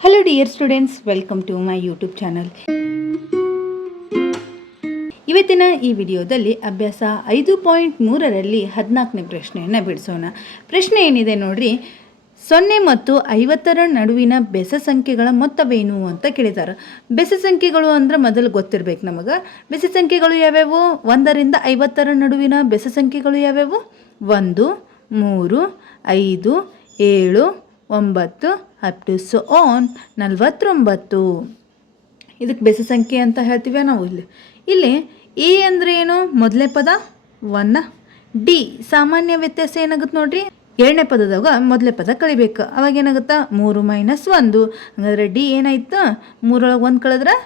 Hello dear students, welcome to my YouTube channel. ಇವತ್ತಿನ ಈ ವಿಡಿಯೋದಲ್ಲಿ ಅಭ್ಯಾಸ 5.3ರಲ್ಲಿ 14ನೇ ಪ್ರಶ್ನೆಯನ್ನು ಬಿಡಿಸೋಣ. ಪ್ರಶ್ನೆ ಏನಿದೆ ನೋಡ್ರಿ, 0 ಮತ್ತು 50ರ ನಡುವಿನ ಬೆಸ ಸಂಖ್ಯೆಗಳ ಮೊತ್ತವೇನು ಅಂತ ಕೇಳಿದ್ದಾರೆ. ಬೆಸ ಸಂಖ್ಯೆಗಳು ಅಂದ್ರೆ ಮೊದಲು ಗೊತ್ತಿರಬೇಕು ನಮಗೆ. ಬೆಸ ಸಂಖ್ಯೆಗಳು ಯಾವ್ಯಾವು? 1ರಿಂದ 50ರ ನಡುವಿನ ಬೆಸ ಸಂಖ್ಯೆಗಳು ಯಾವ್ಯಾವು? 1, 3, 5, 7, 9 ಅಪ್ ಟು ಸೊ ಆನ್ 49. ಇದಕ್ಕೆ ಬೆಸ ಸಂಖ್ಯೆ ಅಂತ ಹೇಳ್ತೀವಿ ನಾವು. ಇಲ್ಲಿ ಎ ಅಂದರೆ ಏನು? ಮೊದಲನೇ ಪದ 1. ಡಿ ಸಾಮಾನ್ಯ ವ್ಯತ್ಯಾಸ ಏನಾಗುತ್ತೆ ನೋಡ್ರಿ, ಎರಡನೇ ಪದದಾಗ ಮೊದಲನೇ ಪದ ಕಳಿಬೇಕು. ಅವಾಗ ಏನಾಗುತ್ತೆ? 3 - 1. ಹಾಗಾದ್ರೆ ಡಿ ಏನಾಯ್ತು? 3 1 ಕಳೆದ್ರೆ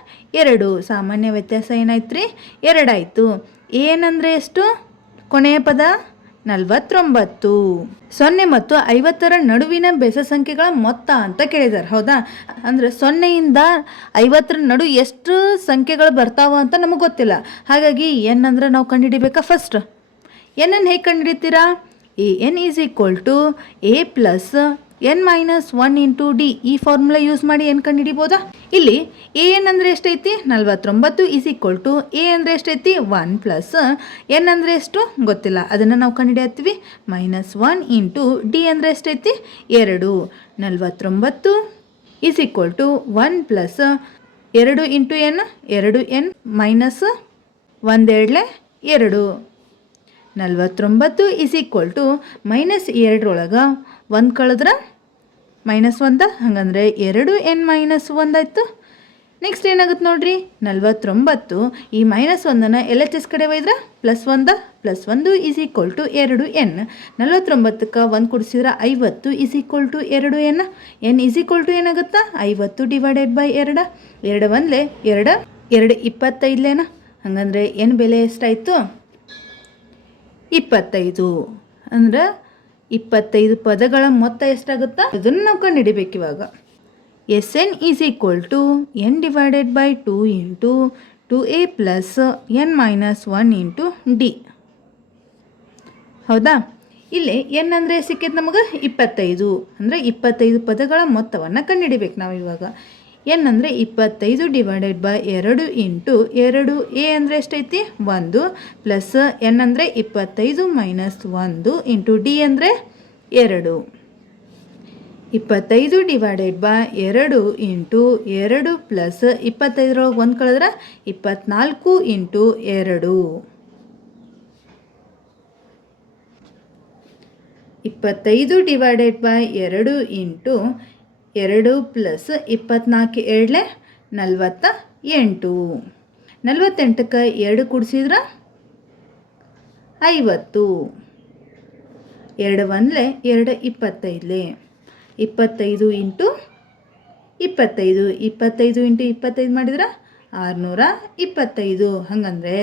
2. ಸಾಮಾನ್ಯ ವ್ಯತ್ಯಾಸ ಏನಾಯ್ತು ರೀ? 2 ಆಯಿತು. ಏನಂದರೆ ಎಷ್ಟು? ಕೊನೆಯ ಪದ 49. 0 ಮತ್ತು 50ರ ನಡುವಿನ ಬೆಸ ಸಂಖ್ಯೆಗಳ ಮೊತ್ತ ಅಂತ ಕೇಳಿದ್ದಾರೆ. ಹೌದಾ? ಅಂದರೆ 0ಯಿಂದ 50ರ ನಡು ಎಷ್ಟು ಸಂಖ್ಯೆಗಳು ಬರ್ತಾವ ಅಂತ ನಮಗೆ ಗೊತ್ತಿಲ್ಲ. ಹಾಗಾಗಿ ಎನ್ ಅಂದ್ರೆ ನಾವು ಕಂಡುಹಿಡಿಬೇಕಾ? ಫಸ್ಟ್ ಎನ್ನನ್ನು ಹೇಗೆ ಕಂಡುಹಿಡಿತೀರಾ? N is equal to a plus n -1 into d. ಈ ಫಾರ್ಮುಲಾ ಯೂಸ್ ಮಾಡಿ ಏನು ಕಂಡುಹಿಡಿಬೋದಾ? ಇಲ್ಲಿ ಎ ಎನ್ ಅಂದರೆ ಎಷ್ಟೈತಿ? 49 ಈಸ್ ಈಕ್ವಲ್ ಟು ಎ ಅಂದರೆ ಎಷ್ಟೈತಿ? 1 ಪ್ಲಸ್ ಎನ್ ಅಂದರೆ ಎಷ್ಟು ಗೊತ್ತಿಲ್ಲ, ಅದನ್ನು ನಾವು ಕಂಡುಹಿಡಿಯತ್ತೀವಿ. -1 ಇಂಟು ಡಿ ಅಂದರೆ ಎಷ್ಟೈತಿ? 2. 49 is equal to 1 plus 2 into n, 2n minus 1 2. 49 is equal to -2 1 ಕಳೆದ್ರೆ -1, ಹಾಗಂದ್ರೆ 2n -1 ಆಯಿತು. ನೆಕ್ಸ್ಟ್ ಏನಾಗುತ್ತೆ ನೋಡ್ರಿ, 49 ಈ -1 ಎಲ್ ಎಚ್ ಎಸ್ ಕಡೆ ಒಯ್ದ್ರೆ +1, +1 ಈಸ್ ಈಕ್ವಲ್ ಟು 2n. 49ಕ್ಕೆ 1 ಕೊಡಿಸಿದ್ರೆ 50 is equal to 2n. N is equal to ಏನಾಗುತ್ತೆ? 50 ಡಿವೈಡೆಡ್ ಬೈ 2. 2 1 2, 2 25ಲೇನ, ಹಾಗಂದ್ರೆ ಎನ್ ಬೆಲೆ ಎಷ್ಟಾಯಿತು? 25. ಅಂದ್ರೆ 25 ಪದಗಳ ಮೊತ್ತ ಎಷ್ಟಾಗುತ್ತಾ ಅದನ್ನು ನಾವು ಕಂಡುಹಿಡಿಬೇಕು. ಇವಾಗ S N is equal to n divided by 2 into 2a plus n -1 into d. ಹೌದಾ? ಇಲ್ಲಿ ಎನ್ ಅಂದರೆ ಸಿಕ್ಕಿದ್ದು ನಮಗೆ 25. ಅಂದರೆ 25 ಪದಗಳ ಮೊತ್ತವನ್ನು ಕಂಡುಹಿಡಿಬೇಕು ನಾವು ಇವಾಗ. ಎನ್ ಅಂದರೆ 25 ಡಿವೈಡೆಡ್ ಬೈ 2 ಇಂಟು 2. ಎ ಅಂದರೆ ಎಷ್ಟೈತಿ? 1 ಪ್ಲಸ್ ಎನ್ ಅಂದರೆ 25 -1 ಇಂಟು ಡಿ ಅಂದರೆ 2. 25 ಡಿವೈಡೆಡ್ ಬೈ 2 ಇಂಟು 2 ಪ್ಲಸ್ 25ರೊಳಗೆ 1 ಕಳೆದ್ರೆ 24 into 2. 25 divided by 2 into 2 plus 24 2 48. 48ಕ್ಕೆ 2 ಕೂಡಿಸಿದ್ರೆ 50. 2 1 2 25. 25 ಇಂಟು 25. 25 ಇಂಟು 25 ಮಾಡಿದ್ರೆ 625. ಹಾಗಂದ್ರೆ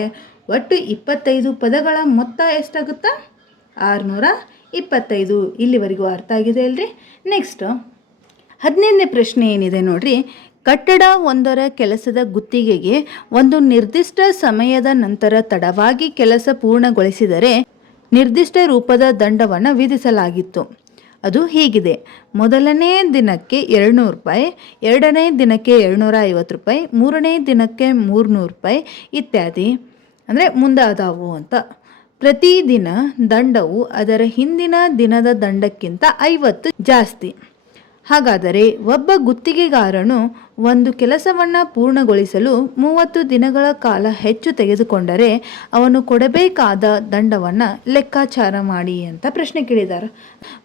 ಒಟ್ಟು 25 ಪದಗಳ ಮೊತ್ತ ಎಷ್ಟಾಗುತ್ತಾ? 625. ಇಲ್ಲಿವರೆಗೂ ಅರ್ಥ ಆಗಿದೆ ಅಲ್ರಿ? ನೆಕ್ಸ್ಟ್ 15ನೇ ಪ್ರಶ್ನೆ ಏನಿದೆ ನೋಡ್ರಿ, ಕಟ್ಟಡ ಒಂದರ ಕೆಲಸದ ಗುತ್ತಿಗೆಗೆ ಒಂದು ನಿರ್ದಿಷ್ಟ ಸಮಯದ ನಂತರ ತಡವಾಗಿ ಕೆಲಸ ಪೂರ್ಣಗೊಳಿಸಿದರೆ ನಿರ್ದಿಷ್ಟ ರೂಪದ ದಂಡವನ್ನು ವಿಧಿಸಲಾಗಿತ್ತು. ಅದು ಹೀಗಿದೆ: ಮೊದಲನೇ ದಿನಕ್ಕೆ 200 ರೂಪಾಯಿ, ಎರಡನೇ ದಿನಕ್ಕೆ 250 ರೂಪಾಯಿ, ಮೂರನೇ ದಿನಕ್ಕೆ 300 ರೂಪಾಯಿ ಇತ್ಯಾದಿ. ಅಂದರೆ ಮುಂದಾದವು ಅಂತ. ಪ್ರತಿದಿನ ದಂಡವು ಅದರ ಹಿಂದಿನ ದಿನದ ದಂಡಕ್ಕಿಂತ 50 ಜಾಸ್ತಿ. ಹಾಗಾದರೆ ಒಬ್ಬ ಗುತ್ತಿಗೆಗಾರನು ಒಂದು ಕೆಲಸವನ್ನು ಪೂರ್ಣಗೊಳಿಸಲು 30 ದಿನಗಳ ಕಾಲ ಹೆಚ್ಚು ತೆಗೆದುಕೊಂಡರೆ ಅವನು ಕೊಡಬೇಕಾದ ದಂಡವನ್ನು ಲೆಕ್ಕಾಚಾರ ಮಾಡಿ ಅಂತ ಪ್ರಶ್ನೆ ಕೇಳಿದ್ದಾರೆ.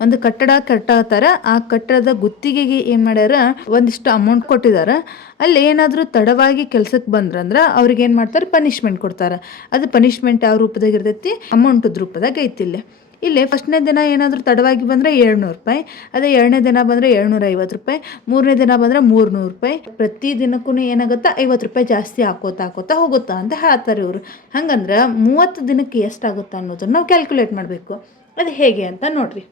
ಒಂದು ಕಟ್ಟಡ ಕಟ್ಟತಾರ, ಆ ಕಟ್ಟಡದ ಗುತ್ತಿಗೆಗೆ ಏನು ಮಾಡ್ಯಾರ? ಒಂದಿಷ್ಟು ಅಮೌಂಟ್ ಕೊಟ್ಟಿದ್ದಾರೆ. ಅಲ್ಲಿ ಏನಾದರೂ ತಡವಾಗಿ ಕೆಲಸಕ್ಕೆ ಬಂದ್ರಂದ್ರೆ ಅವ್ರಿಗೆ ಏನು ಮಾಡ್ತಾರೆ? ಪನಿಷ್ಮೆಂಟ್ ಕೊಡ್ತಾರೆ. ಅದು ಪನಿಷ್ಮೆಂಟ್ ಯಾವ ರೂಪದಾಗ ಇರ್ತೈತಿ? ಅಮೌಂಟದ ರೂಪದಾಗ ಐತಿಲ್ಲ. ಇಲ್ಲಿ ಫಸ್ಟ್ನೇ ದಿನ ಏನಾದರೂ ತಡವಾಗಿ ಬಂದರೆ 700 ರೂಪಾಯಿ, ಅದೇ ಎರಡನೇ ದಿನ ಬಂದರೆ 750 ರೂಪಾಯಿ, ಮೂರನೇ ದಿನ ಬಂದರೆ 300 ರೂಪಾಯಿ. ಪ್ರತಿ ದಿನಕ್ಕೂ ಏನಾಗುತ್ತೆ? 50 ರೂಪಾಯಿ ಜಾಸ್ತಿ ಹಾಕೋತಾ ಹೋಗುತ್ತಾ ಅಂತ ಹೇಳ್ತಾರೆ ಇವರು. ಹಂಗಂದ್ರೆ 30 ದಿನಕ್ಕೆ ಎಷ್ಟಾಗುತ್ತಾ ಅನ್ನೋದನ್ನು ನಾವು ಕ್ಯಾಲ್ಕುಲೇಟ್ ಮಾಡಬೇಕು. ಅದು ಹೇಗೆ ಅಂತ ನೋಡ್ರಿ.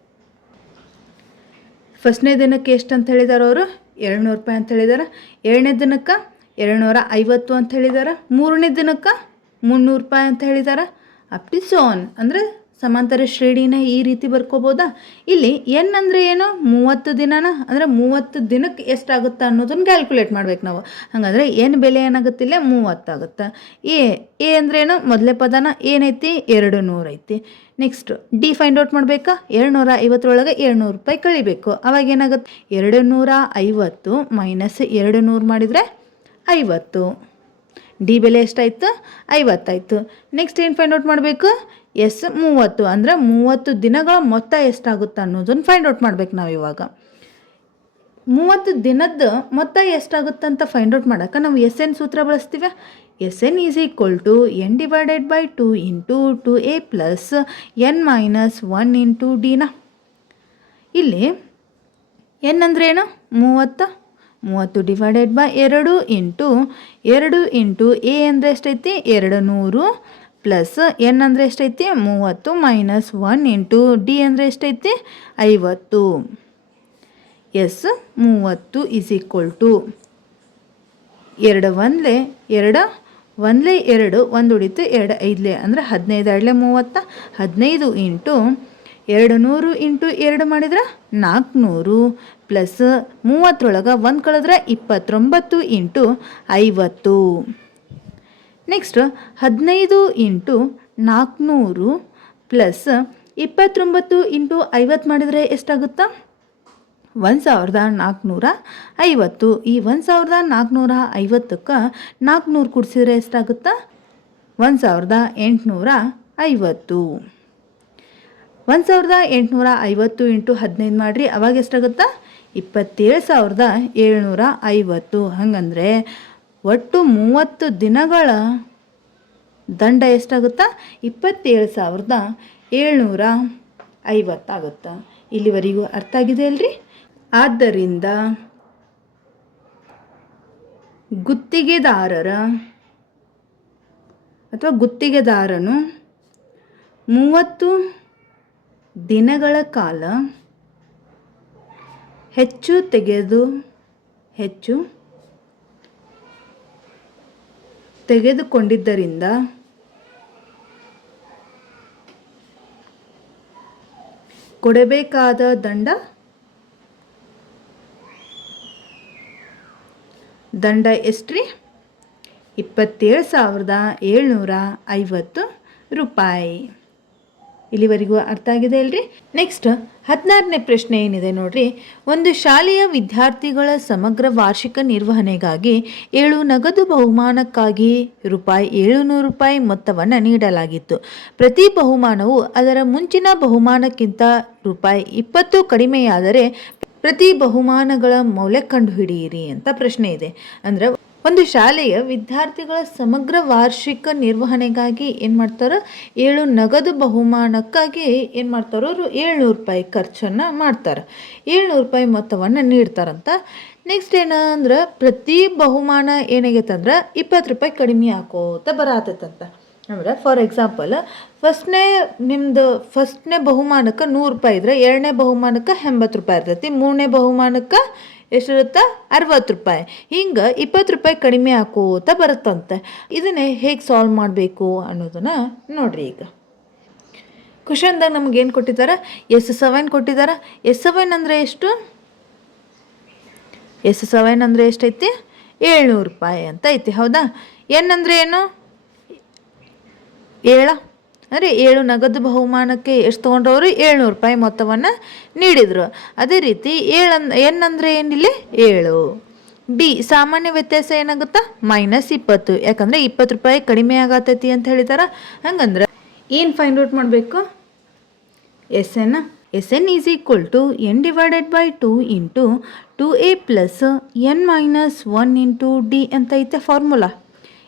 ಫಸ್ಟ್ನೇ ದಿನಕ್ಕೆ ಎಷ್ಟು ಅಂತ ಹೇಳಿದಾರೆ ಅವರು? 200 ರೂಪಾಯಿ ಅಂತ ಹೇಳಿದಾರೆ. ಎರಡನೇ ದಿನಕ್ಕೆ 250 ಅಂತ ಹೇಳಿದಾರೆ. ಮೂರನೇ ದಿನಕ್ಕೆ 300 ರೂಪಾಯಿ ಅಂತ ಹೇಳಿದಾರೆ. ಅಪ್ ಟು ಸೋನ್ ಅಂದರೆ ಸಮಾಂತರ ಶ್ರೇಣಿನ ಈ ರೀತಿ ಬರ್ಕೋಬೋದಾ? ಇಲ್ಲಿ ಎನ್ ಅಂದರೆ ಏನು? 30 ದಿನನ, ಅಂದರೆ 30 ದಿನಕ್ಕೆ ಎಷ್ಟಾಗುತ್ತೆ ಅನ್ನೋದನ್ನು ಕ್ಯಾಲ್ಕುಲೇಟ್ ಮಾಡ್ಬೇಕು ನಾವು. ಹಾಗಾದರೆ ಎನ್ ಬೆಲೆ ಏನಾಗುತ್ತಿಲ್ಲ? 30 ಆಗುತ್ತೆ. ಎ ಅಂದ್ರೇನು? ಮೊದಲೇ ಪದನ ಏನೈತಿ? 200 ಐತಿ. ನೆಕ್ಸ್ಟ್ ಡಿ ಫೈಂಡ್ ಔಟ್ ಮಾಡಬೇಕಾ? 250 700 ರೂಪಾಯಿ ಕಳಿಬೇಕು. ಅವಾಗ ಏನಾಗುತ್ತೆ? 250 ಮೈನಸ್ 200 ಮಾಡಿದರೆ 50. ಡಿ ಬೆಲೆ ಎಷ್ಟಾಯಿತು? 50 ಆಯಿತು. ನೆಕ್ಸ್ಟ್ ಏನು ಫೈಂಡ್ ಔಟ್ ಮಾಡಬೇಕು? 30 ಅಂದರೆ 30 ದಿನಗಳ ಮೊತ್ತ ಎಷ್ಟಾಗುತ್ತೆ ಅನ್ನೋದನ್ನು ಫೈಂಡ್ ಔಟ್ ಮಾಡ್ಬೇಕು ನಾವು. ಇವಾಗ 30 ದಿನದ ಮೊತ್ತ ಎಷ್ಟಾಗುತ್ತೆ ಅಂತ ಫೈಂಡ್ ಔಟ್ ಮಾಡೋಕೆ ನಾವು ಎಸ್ ಎನ್ ಸೂತ್ರ ಬಳಸ್ತೀವಿ. S N is equal to n divided by 2 into 2a plus n minus 1 into ಡಿನ. ಇಲ್ಲಿ ಎನ್ ಅಂದ್ರೇನು? 30 ಡಿವೈಡೆಡ್ ಬೈ 2 ಇಂಟು ಎ ಅಂದರೆ ಎಷ್ಟೈತಿ? 200 ಪ್ಲಸ್ ಎನ್ ಅಂದರೆ ಎಷ್ಟೈತಿ? 30 ಮೈನಸ್ 1 ಇಂಟು ಡಿ ಅಂದರೆ ಎಷ್ಟೈತಿ? 50. ಎಸ್ 30 ಈಸ್ ಈಕ್ವಲ್ ಟು 2 1 1 ಉಳಿತು 2 5 ಅಂದರೆ 15 2 30. 15 ಇಂಟು 200 ಇಂಟು 2 ಮಾಡಿದ್ರೆ 400 ಪ್ಲಸ್ 30 1 ಕಳೆದ್ರೆ 29 into 50. Next 15 into 400 plus 29 into 50 ಮಾಡಿದರೆ ಎಷ್ಟಾಗುತ್ತಾ? 1450. ಈ 1450ಕ್ಕೆ 400 ಕೂಡಿಸಿದ್ರೆ ಎಷ್ಟಾಗುತ್ತಾ? 1850. 1850 ಇಂಟು 15 ಮಾಡಿರಿ, ಅವಾಗ ಎಷ್ಟಾಗುತ್ತಾ? 27750. ಹಾಗಂದರೆ ಒಟ್ಟು 30 ದಿನಗಳ ದಂಡ ಎಷ್ಟಾಗುತ್ತಾ? 27750 ಆಗುತ್ತಾ? ಇಲ್ಲಿವರೆಗೂ ಅರ್ಥ ಆಗಿದೆ ಅಲ್ರಿ? ಆದ್ದರಿಂದ ಗುತ್ತಿಗೆದಾರನು 30 ದಿನಗಳ ಕಾಲ ಹೆಚ್ಚು ತೆಗೆದುಕೊಂಡಿದ್ದರಿಂದ ಕೊಡಬೇಕಾದ ದಂಡ ಎಷ್ಟ್ರಿ? 27750 ರೂಪಾಯಿ. ಇಲ್ಲಿವರೆಗೂ ಅರ್ಥ ಆಗಿದೆ ಅಲ್ರಿ? ನೆಕ್ಸ್ಟ್ 16ನೇ ಪ್ರಶ್ನೆ ಏನಿದೆ ನೋಡ್ರಿ. ಒಂದು ಶಾಲೆಯ ವಿದ್ಯಾರ್ಥಿಗಳ ಸಮಗ್ರ ವಾರ್ಷಿಕ ನಿರ್ವಹಣೆಗಾಗಿ 7 ನಗದು ಬಹುಮಾನಕ್ಕಾಗಿ ₹700 ಮೊತ್ತವನ್ನು ನೀಡಲಾಗಿತ್ತು. ಪ್ರತಿ ಬಹುಮಾನವು ಅದರ ಮುಂಚಿನ ಬಹುಮಾನಕ್ಕಿಂತ ₹20 ಕಡಿಮೆಯಾದರೆ ಪ್ರತಿ ಬಹುಮಾನಗಳ ಮೌಲ್ಯ ಕಂಡುಹಿಡಿಯಿರಿ ಅಂತ ಪ್ರಶ್ನೆ ಇದೆ. ಅಂದರೆ ಒಂದು ಶಾಲೆಯ ವಿದ್ಯಾರ್ಥಿಗಳ ಸಮಗ್ರ ವಾರ್ಷಿಕ ನಿರ್ವಹಣೆಗಾಗಿ ಏನು ಮಾಡ್ತಾರೆ? 7 ನಗದು ಬಹುಮಾನಕ್ಕಾಗಿ ಏನು ಮಾಡ್ತಾರೋ ಅವರು ₹700 ಖರ್ಚನ್ನು ಮಾಡ್ತಾರೆ. ₹700 ಮೊತ್ತವನ್ನು ನೀಡ್ತಾರಂತ. ನೆಕ್ಸ್ಟ್ ಏನಂದ್ರೆ ಪ್ರತಿ ಬಹುಮಾನ ಏನಾಗೈತೆ ಅಂದ್ರೆ ₹20 ಕಡಿಮೆ ಹಾಕೋತ ಬರತ್ತಂತ. ಅಂದ್ರೆ ಫಾರ್ ಎಕ್ಸಾಂಪಲ್ ಫಸ್ಟ್ನೇ ಬಹುಮಾನಕ್ಕೆ ₹100 ಇದ್ರೆ ಎರಡನೇ ಬಹುಮಾನಕ್ಕೆ ₹80 ಇರ್ತೈತಿ, ಮೂರನೇ ಬಹುಮಾನಕ್ಕೆ ಎಷ್ಟಿರುತ್ತೆ? ₹60. ಹಿಂಗೆ ₹20 ಕಡಿಮೆ ಹಾಕೋತ ಬರುತ್ತಂತೆ. ಇದನ್ನೇ ಹೇಗೆ ಸಾಲ್ವ್ ಮಾಡಬೇಕು ಅನ್ನೋದನ್ನು ನೋಡ್ರಿ. ಈಗ ಕ್ವಶನ್ದಾಗ ನಮಗೇನು ಕೊಟ್ಟಿದ್ದಾರೆ? S7 ಕೊಟ್ಟಿದ್ದಾರೆ. S7 ಅಂದರೆ ಎಷ್ಟು? S7 ಅಂದರೆ ಎಷ್ಟೈತಿ? ₹700 ಅಂತ ಐತಿ. ಹೌದಾ? ಎನ್ ಅಂದರೆ ಏನು? 7 ಅಂದರೆ 7 ನಗದು ಬಹುಮಾನಕ್ಕೆ ಎಷ್ಟು ತೊಗೊಂಡ್ರವರು? ₹700 ಮೊತ್ತವನ್ನು ನೀಡಿದರು. ಅದೇ ರೀತಿ ಎನ್ ಅಂದರೆ ಏನಿಲ್ಲ? 7. ಡಿ ಸಾಮಾನ್ಯ ವ್ಯತ್ಯಾಸ ಏನಾಗುತ್ತಾ? -20. ಯಾಕಂದರೆ ₹20 ಕಡಿಮೆ ಆಗತೈತಿ ಅಂತ ಹೇಳಿದಾರ. ಹಂಗಂದ್ರೆ ಏನು ಫೈಂಡ್ ಔಟ್ ಮಾಡಬೇಕು? S N is equal to n divided by 2 into 2a plus n minus 1 into d ಅಂತ ಐತೆ ಫಾರ್ಮುಲಾ.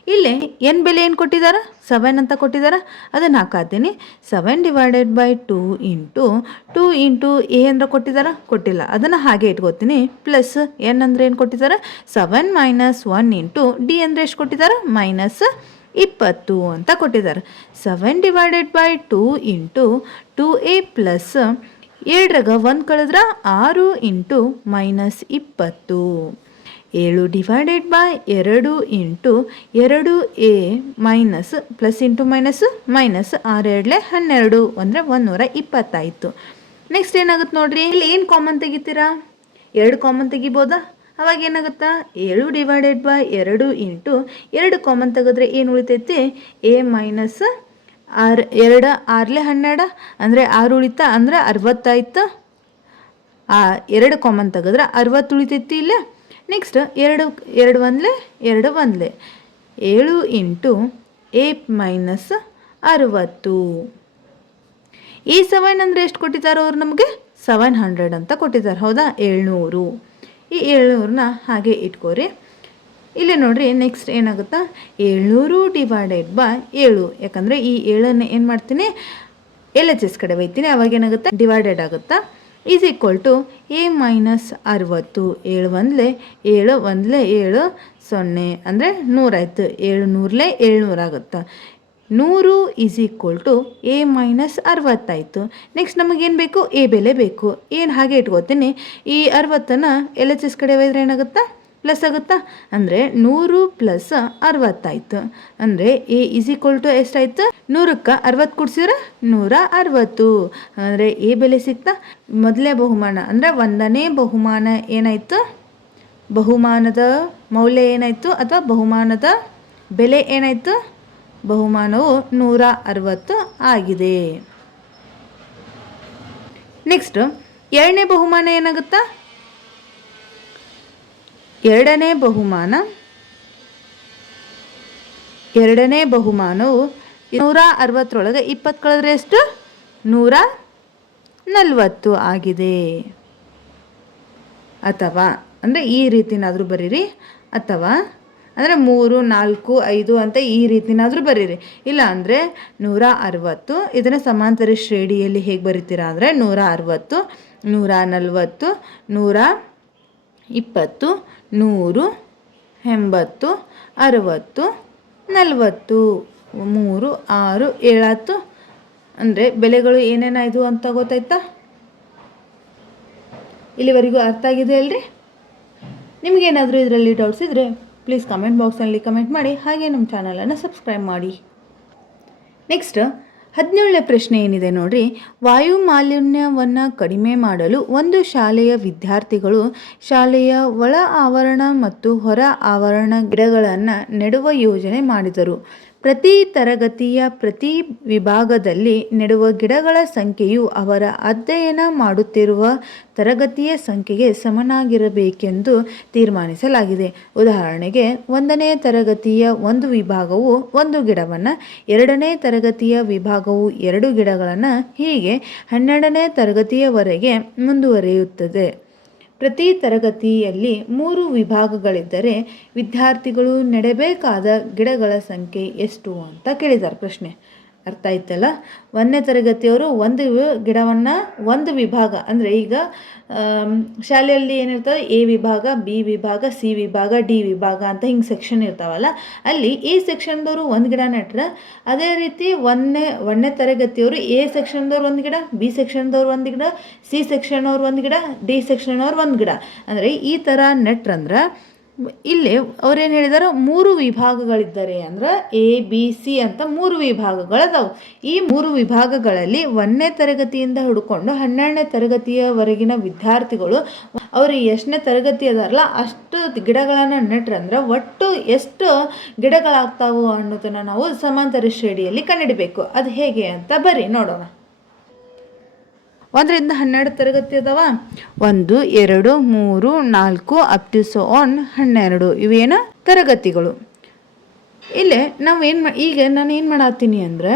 ಇಲ್ಲಿ ಎನ್ ಬೆಲೆ ಏನು ಕೊಟ್ಟಿದ್ದಾರೆ? 7 ಅಂತ ಕೊಟ್ಟಿದ್ದಾರೆ. ಅದನ್ನು ಹಾಕಾತೀನಿ. 7 ಡಿವೈಡೆಡ್ ಬೈ 2 ಇಂಟು ಎ ಅಂದ್ರೆ ಕೊಟ್ಟಿಲ್ಲ. ಅದನ್ನು ಹಾಗೆ ಇಟ್ಕೋತೀನಿ. ಪ್ಲಸ್ ಎನ್ ಅಂದರೆ ಏನು ಕೊಟ್ಟಿದ್ದಾರೆ? 7 ಮೈನಸ್ 1 ಇಂಟು ಡಿ ಅಂದರೆ ಎಷ್ಟು ಕೊಟ್ಟಿದ್ದಾರೆ? -20 ಅಂತ ಕೊಟ್ಟಿದ್ದಾರೆ. 7 divided by 2 into 2a plus 7 1 ಕಳೆದ್ರೆ 6 into -20. 7 divided by 2 into 2a minus plus into minus minus 6 2 12 ಅಂದರೆ 120 ಆಯಿತು. ನೆಕ್ಸ್ಟ್ ಏನಾಗುತ್ತೆ ನೋಡ್ರಿ, ಇಲ್ಲಿ ಏನು ಕಾಮನ್ ತೆಗಿತೀರಾ? 2 ಕಾಮನ್ ತೆಗಿಬೋದಾ? ಅವಾಗ ಏನಾಗುತ್ತಾ 7 ಡಿವೈಡೆಡ್ ಬೈ 2 ಇಂಟು 2 ಕಾಮನ್ ತೆಗೆದ್ರೆ ಏನು ಉಳಿತೈತಿ? a ಮೈನಸ್ 6 2 6 12 ಅಂದರೆ 6 ಉಳಿತಾ ಅಂದರೆ 60 ಆಯ್ತು. 2 ಕಾಮನ್ ತೆಗೆದ್ರೆ 60 ಉಳಿತೈತಿ ಇಲ್ಲ. Next 2 2 ಒಂದ್ಲೆ 2 ಒಂದ್ಲೆ 7 into a minus 60. ಈ 7 ಅಂದರೆ ಎಷ್ಟು ಕೊಟ್ಟಿದ್ದಾರೆ ಅವ್ರು ನಮಗೆ? 700 ಅಂತ ಕೊಟ್ಟಿದ್ದಾರೆ, ಹೌದಾ? 700. ಈ 700ನ ಹಾಗೆ ಇಟ್ಕೋರಿ. ಇಲ್ಲಿ ನೋಡ್ರಿ, ನೆಕ್ಸ್ಟ್ ಏನಾಗುತ್ತಾ 700 ಡಿವೈಡೆಡ್ ಬೈ 7, ಯಾಕಂದರೆ ಈ 7ಅನ್ನು ಏನು ಮಾಡ್ತೀನಿ LHS ಕಡೆ ಒಯ್ತೀನಿ, ಅವಾಗ ಏನಾಗುತ್ತೆ ಡಿವೈಡೆಡ್ ಆಗುತ್ತಾ, is equal to a minus 60. 7 ಒಂದ್ಲೆ 7 ಒಂದ್ಲೆ 7 0 ಅಂದರೆ 100 ಆಯಿತು. 7 100ಲೆ 700 ಆಗುತ್ತೆ. 100 is equal to a minus 60 ಆಯಿತು. ನೆಕ್ಸ್ಟ್ ನಮಗೇನು ಬೇಕು? a ಬೆಲೆ ಬೇಕು. ಏನು ಹಾಗೆ ಇಟ್ಕೋತೀನಿ. ಈ 60ನ್ನು LHS ಕಡೆ ಒಯ್ದ್ರೆ ಏನಾಗುತ್ತಾ ಪ್ಲಸ್ ಆಗುತ್ತಾ, ಅಂದರೆ 100 ಪ್ಲಸ್ 60 ಆಯಿತು. ಅಂದರೆ a ಈಸ್ ಈಕ್ವಲ್ ಟು ಎಷ್ಟಾಯಿತು? 100ಕ್ಕೆ 60 ಕೂಡಿಸಿದ್ರೆ 160. ಅಂದರೆ a ಬೆಲೆ ಸಿಗ್ತಾ. ಮೊದಲನೇ ಬಹುಮಾನ ಅಂದರೆ 1ನೇ ಬಹುಮಾನ ಏನಾಯಿತು? ಬಹುಮಾನದ ಮೌಲ್ಯ ಏನಾಯಿತು ಅಥವಾ ಬಹುಮಾನದ ಬೆಲೆ ಏನಾಯಿತು? ಬಹುಮಾನವು 160 ಆಗಿದೆ. ನೆಕ್ಸ್ಟ್ ಎರಡನೇ ಬಹುಮಾನ ಏನಾಗುತ್ತಾ? ಎರಡನೇ ಬಹುಮಾನವು 160ರೊಳಗೆ 20 ಕಳೆದ್ರೆ ಎಷ್ಟು? 140 ಆಗಿದೆ. ಅಥವಾ ಅಂದರೆ ಈ ರೀತಿನಾದರೂ ಬರೀರಿ, ಅಥವಾ ಅಂದರೆ 3 4 5 ಅಂತ ಈ ರೀತಿನಾದರೂ ಬರೀರಿ. ಇಲ್ಲ ಅಂದರೆ 160. ಇದನ್ನು ಸಮಾಂತರ ಶ್ರೇಣಿಯಲ್ಲಿ ಹೇಗೆ ಬರಿತೀರಾ ಅಂದರೆ 160 140 120 100 80 60 40 3 6 7 ಅಂದರೆ ಬೆಲೆಗಳು ಏನೇನಾಯಿತು ಅಂತ ಗೊತ್ತಾಯ್ತಾ? ಇಲ್ಲಿವರೆಗೂ ಅರ್ಥ ಆಗಿದೆ ಅಲ್ರಿ? ನಿಮಗೇನಾದರೂ ಇದರಲ್ಲಿ ಡೌಟ್ಸ್ ಇದ್ದರೆ ಪ್ಲೀಸ್ ಕಮೆಂಟ್ ಬಾಕ್ಸಲ್ಲಿ ಕಮೆಂಟ್ ಮಾಡಿ, ಹಾಗೆ ನಮ್ಮ ಚಾನಲನ್ನು ಸಬ್ಸ್ಕ್ರೈಬ್ ಮಾಡಿ. ನೆಕ್ಸ್ಟ್ 17ನೇ ಪ್ರಶ್ನೆ ಏನಿದೆ ನೋಡ್ರಿ, ವಾಯು ಮಾಲಿನ್ಯವನ್ನು ಕಡಿಮೆ ಮಾಡಲು ಒಂದು ಶಾಲೆಯ ವಿದ್ಯಾರ್ಥಿಗಳು ಶಾಲೆಯ ಒಳ ಆವರಣ ಮತ್ತು ಹೊರ ಆವರಣ ಗಿಡಗಳನ್ನು ನೆಡುವ ಯೋಜನೆ ಮಾಡಿದರು. ಪ್ರತಿ ತರಗತಿಯ ಪ್ರತಿ ವಿಭಾಗದಲ್ಲಿ ನೆಡುವ ಗಿಡಗಳ ಸಂಖ್ಯೆಯು ಅವರ ಅಧ್ಯಯನ ಮಾಡುತ್ತಿರುವ ತರಗತಿಯ ಸಂಖ್ಯೆಗೆ ಸಮನಾಗಿರಬೇಕೆಂದು ತೀರ್ಮಾನಿಸಲಾಗಿದೆ. ಉದಾಹರಣೆಗೆ 1ನೇ ತರಗತಿಯ ಒಂದು ವಿಭಾಗವು 1 ಗಿಡವನ್ನು, 2ನೇ ತರಗತಿಯ ವಿಭಾಗವು 2 ಗಿಡಗಳನ್ನು, ಹೀಗೆ 12ನೇ ತರಗತಿಯವರೆಗೆ ಮುಂದುವರಿಯುತ್ತದೆ. ಪ್ರತಿ ತರಗತಿಯಲ್ಲಿ 3 ವಿಭಾಗಗಳಿದ್ದರೆ ವಿದ್ಯಾರ್ಥಿಗಳು ನೆಡಬೇಕಾದ ಗಿಡಗಳ ಸಂಖ್ಯೆ ಎಷ್ಟು ಅಂತ ಕೇಳಿದ್ದಾರೆ ಪ್ರಶ್ನೆ. ಅರ್ಥ ಆಯ್ತಲ್ಲ? 1ನೇ ತರಗತಿಯವರು 1 ಗಿಡವನ್ನು 1 ವಿಭಾಗ ಅಂದರೆ ಈಗ ಶಾಲೆಯಲ್ಲಿ ಏನಿರ್ತವೆ ಎ ವಿಭಾಗ, ಬಿ ವಿಭಾಗ, ಸಿ ವಿಭಾಗ, ಡಿ ವಿಭಾಗ ಅಂತ ಹಿಂಗೆ ಸೆಕ್ಷನ್ ಇರ್ತಾವಲ್ಲ, ಅಲ್ಲಿ ಎ ಸೆಕ್ಷನ್ದವರು 1 ಗಿಡ ನೆಟ್ರೆ, ಅದೇ ರೀತಿ 1ನೇ ತರಗತಿಯವರು ಎ ಸೆಕ್ಷನ್ದವ್ರು 1 ಗಿಡ, ಬಿ ಸೆಕ್ಷನ್ದವ್ರು 1 ಗಿಡ, ಸಿ ಸೆಕ್ಷನ್ನವ್ರು 1 ಗಿಡ, ಡಿ ಸೆಕ್ಷನ್ನವ್ರು 1 ಗಿಡ. ಅಂದರೆ ಈ ಥರ ನೆಟ್ರಂದ್ರೆ ಇಲ್ಲಿ ಅವ್ರೇನು ಹೇಳಿದಾರೆ 3 ವಿಭಾಗಗಳಿದ್ದಾರೆ. ಅಂದ್ರೆ ಎ ಬಿ ಸಿ ಅಂತ 3 ವಿಭಾಗಗಳದಾವು. ಈ 3 ವಿಭಾಗಗಳಲ್ಲಿ 1ನೇ ತರಗತಿಯಿಂದ ಹಿಡ್ಕೊಂಡು 12ನೇ ತರಗತಿಯವರೆಗಿನ ವಿದ್ಯಾರ್ಥಿಗಳು ಅವರು ಎಷ್ಟನೇ ತರಗತಿ ಅದಾರಲ್ಲ ಅಷ್ಟು ಗಿಡಗಳನ್ನು ನೆಟ್ರಂದ್ರೆ ಒಟ್ಟು ಎಷ್ಟು ಗಿಡಗಳಾಗ್ತಾವು ಅನ್ನೋದನ್ನು ನಾವು ಸಮಾಂತರ ಶ್ರೇಣಿಯಲ್ಲಿ ಕಂಡುಹಿಡಬೇಕು. ಅದು ಹೇಗೆ ಅಂತ ಬರ್ರಿ ನೋಡೋಣ. 1ರಿಂದ 12 ತರಗತಿ ಅದಾವ. 1 2 3 4 ಅಪ್ ಟು ಸೊ ಆನ್ 12 ಇವೇನು ತರಗತಿಗಳು. ಇಲ್ಲೇ ಈಗ ನಾನು ಏನು ಮಾಡತ್ತೀನಿ ಅಂದರೆ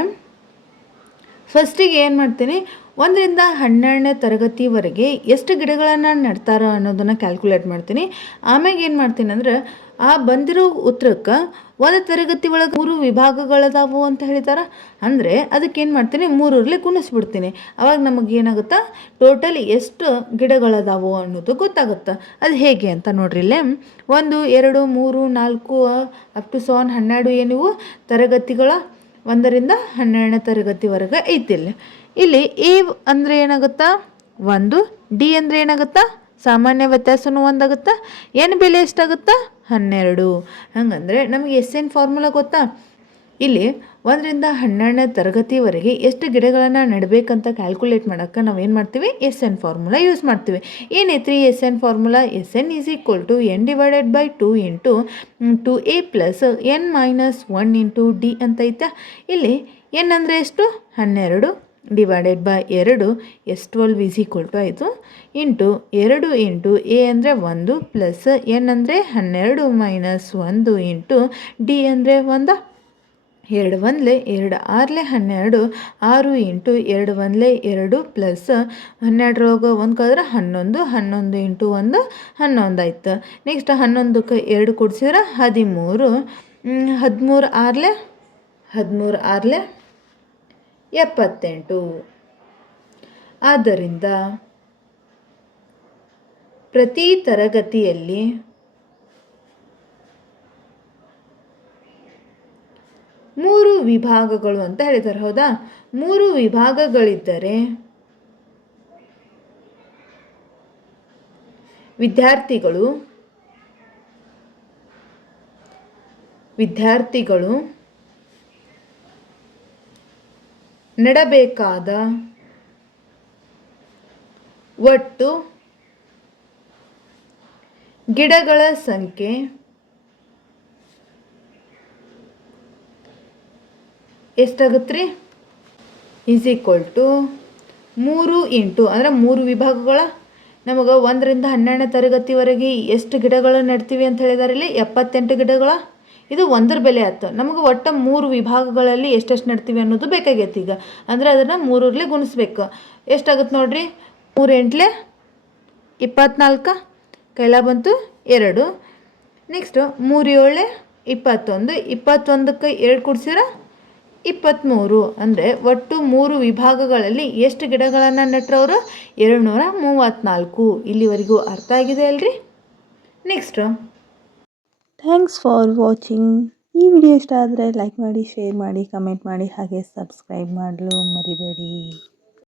ಫಸ್ಟಿಗೆ ಏನು ಮಾಡ್ತೀನಿ, 1ರಿಂದ 12ನೇ ತರಗತಿವರೆಗೆ ಎಷ್ಟು ಗಿಡಗಳನ್ನು ನೆಡ್ತಾರ ಅನ್ನೋದನ್ನು ಕ್ಯಾಲ್ಕುಲೇಟ್ ಮಾಡ್ತೀನಿ. ಆಮ್ಯಾಗ ಏನು ಮಾಡ್ತೀನಿ ಅಂದ್ರೆ ಆ ಬಂದಿರೋ ಉತ್ತರಕ್ಕೆ 1 ತರಗತಿ ಒಳಗೆ 3 ವಿಭಾಗಗಳದಾವು ಅಂತ ಹೇಳ್ತಾರೆ. ಅಂದರೆ ಅದಕ್ಕೇನು ಮಾಡ್ತೀನಿ 3ರಲ್ಲಿ ಗುಣಿಸ್ಬಿಡ್ತೀನಿ. ಅವಾಗ ನಮಗೇನಾಗುತ್ತಾ ಟೋಟಲ್ ಎಷ್ಟು ಗಿಡಗಳದಾವು ಅನ್ನೋದು ಗೊತ್ತಾಗುತ್ತೆ. ಅದು ಹೇಗೆ ಅಂತ ನೋಡ್ರಿ. ಇಲ್ಲೇ 1 2 3 4 ಅಪ್ ಟು ಸೊ ಆನ್ 12 ಏನಿವು ತರಗತಿಗಳ 1ರಿಂದ 12ನೇ ತರಗತಿವರೆಗೆ ಐತಿಲ್ಲ. ಇಲ್ಲಿ ಎ ಅಂದರೆ ಏನಾಗುತ್ತಾ 1, ಡಿ ಅಂದರೆ ಏನಾಗುತ್ತಾ ಸಾಮಾನ್ಯ ವ್ಯತ್ಯಾಸನೂ ಒಂದಾಗುತ್ತಾ, ಎನ್ ಬೆಲೆ ಎಷ್ಟಾಗುತ್ತಾ 12. ಹಂಗಂದರೆ ನಮಗೆ ಎಸ್ ಎನ್ ಫಾರ್ಮುಲಾ ಗೊತ್ತಾ? ಇಲ್ಲಿ 1ರಿಂದ 12ನೇ ತರಗತಿವರೆಗೆ ಎಷ್ಟು ಗಿಡಗಳನ್ನು ನೆಡಬೇಕಂತ ಕ್ಯಾಲ್ಕುಲೇಟ್ ಮಾಡೋಕ್ಕೆ ನಾವೇನು ಮಾಡ್ತೀವಿ, ಎಸ್ ಎನ್ ಫಾರ್ಮುಲಾ ಯೂಸ್ ಮಾಡ್ತೀವಿ. ಏನೈತ್ರಿ S N formula? S N is equal to n/2 into 2a plus n-1 into d ಅಂತ ಐತೆ. ಇಲ್ಲಿ ಎನ್ ಅಂದರೆ ಎಷ್ಟು? 12 divided by 2 S12 is equal to ಆಯಿತು ಇಂಟು 2 ಇಂಟು ಎ ಅಂದರೆ 1 ಪ್ಲಸ್ ಎನ್ ಅಂದರೆ 12 ಮೈನಸ್ 1 ಇಂಟು ಡಿ ಅಂದರೆ 1. 2 1 2 6 12 6 ಇಂಟು 2 1 2 ಪ್ಲಸ್ 12 1 ಕಳೆದ್ರೆ 11 11 ಇಂಟು 1 11 ಆಯ್ತು. ನೆಕ್ಸ್ಟ್ 11ಕ್ಕೆ 2 ಕೊಡ್ಸಿದ್ರೆ 13 13 6 13 6 78. ಆದ್ದರಿಂದ ಪ್ರತಿ ತರಗತಿಯಲ್ಲಿ 3 ವಿಭಾಗಗಳು ಅಂತ ಹೇಳಿದ್ದಾರೆ. ಹೌದಾ? 3 ವಿಭಾಗಗಳಿದ್ದರೆ ವಿದ್ಯಾರ್ಥಿಗಳು ನೆಡಬೇಕಾದ ಒಟ್ಟು ಗಿಡಗಳ ಸಂಖ್ಯೆ ಎಷ್ಟಾಗುತ್ತೆ ರೀ? ಈಸ್ ಈಕ್ವಲ್ ಟು 3 ಇಂಟು ಅಂದರೆ 3 ವಿಭಾಗಗಳ ನಮಗೆ 1ರಿಂದ 12ನೇ ತರಗತಿವರೆಗೆ ಎಷ್ಟು ಗಿಡಗಳು ನೆಡ್ತೀವಿ ಅಂತ ಹೇಳಿದಾರೆ ಇಲ್ಲಿ 78 ಗಿಡಗಳ. ಇದು 1ರ ಬೆಲೆ ಆಯ್ತು. ನಮಗೆ ಒಟ್ಟು 3 ವಿಭಾಗಗಳಲ್ಲಿ ಎಷ್ಟೆಷ್ಟು ನೆಡ್ತೀವಿ ಅನ್ನೋದು ಬೇಕಾಗೈತಿ ಈಗ. ಅಂದರೆ ಅದನ್ನು 3ರಲ್ಲಿ ಗುಣಿಸ್ಬೇಕು. ಎಷ್ಟಾಗುತ್ತೆ ನೋಡಿರಿ? 3 8 24 ಕೈಲ ಬಂತು 2. ನೆಕ್ಸ್ಟು 3 7 21 21ಕ್ಕೆ 2 ಕೊಡ್ಸಿರ 23. ಅಂದರೆ ಒಟ್ಟು 3 ವಿಭಾಗಗಳಲ್ಲಿ ಎಷ್ಟು ಗಿಡಗಳನ್ನು ನೆಟ್ಟರವರು? 234. ಇಲ್ಲಿವರೆಗೂ ಅರ್ಥ ಆಗಿದೆ ಅಲ್ರಿ? Next thanks for watching. ಈ ವಿಡಿಯೋ ಇಷ್ಟ ಆದರೆ ಲೈಕ್ ಮಾಡಿ, ಶೇರ್ ಮಾಡಿ, ಕಮೆಂಟ್ ಮಾಡಿ, ಹಾಗೆ ಸಬ್ಸ್ಕ್ರೈಬ್ ಮಾಡಲು ಮರಿಬೇಡಿ.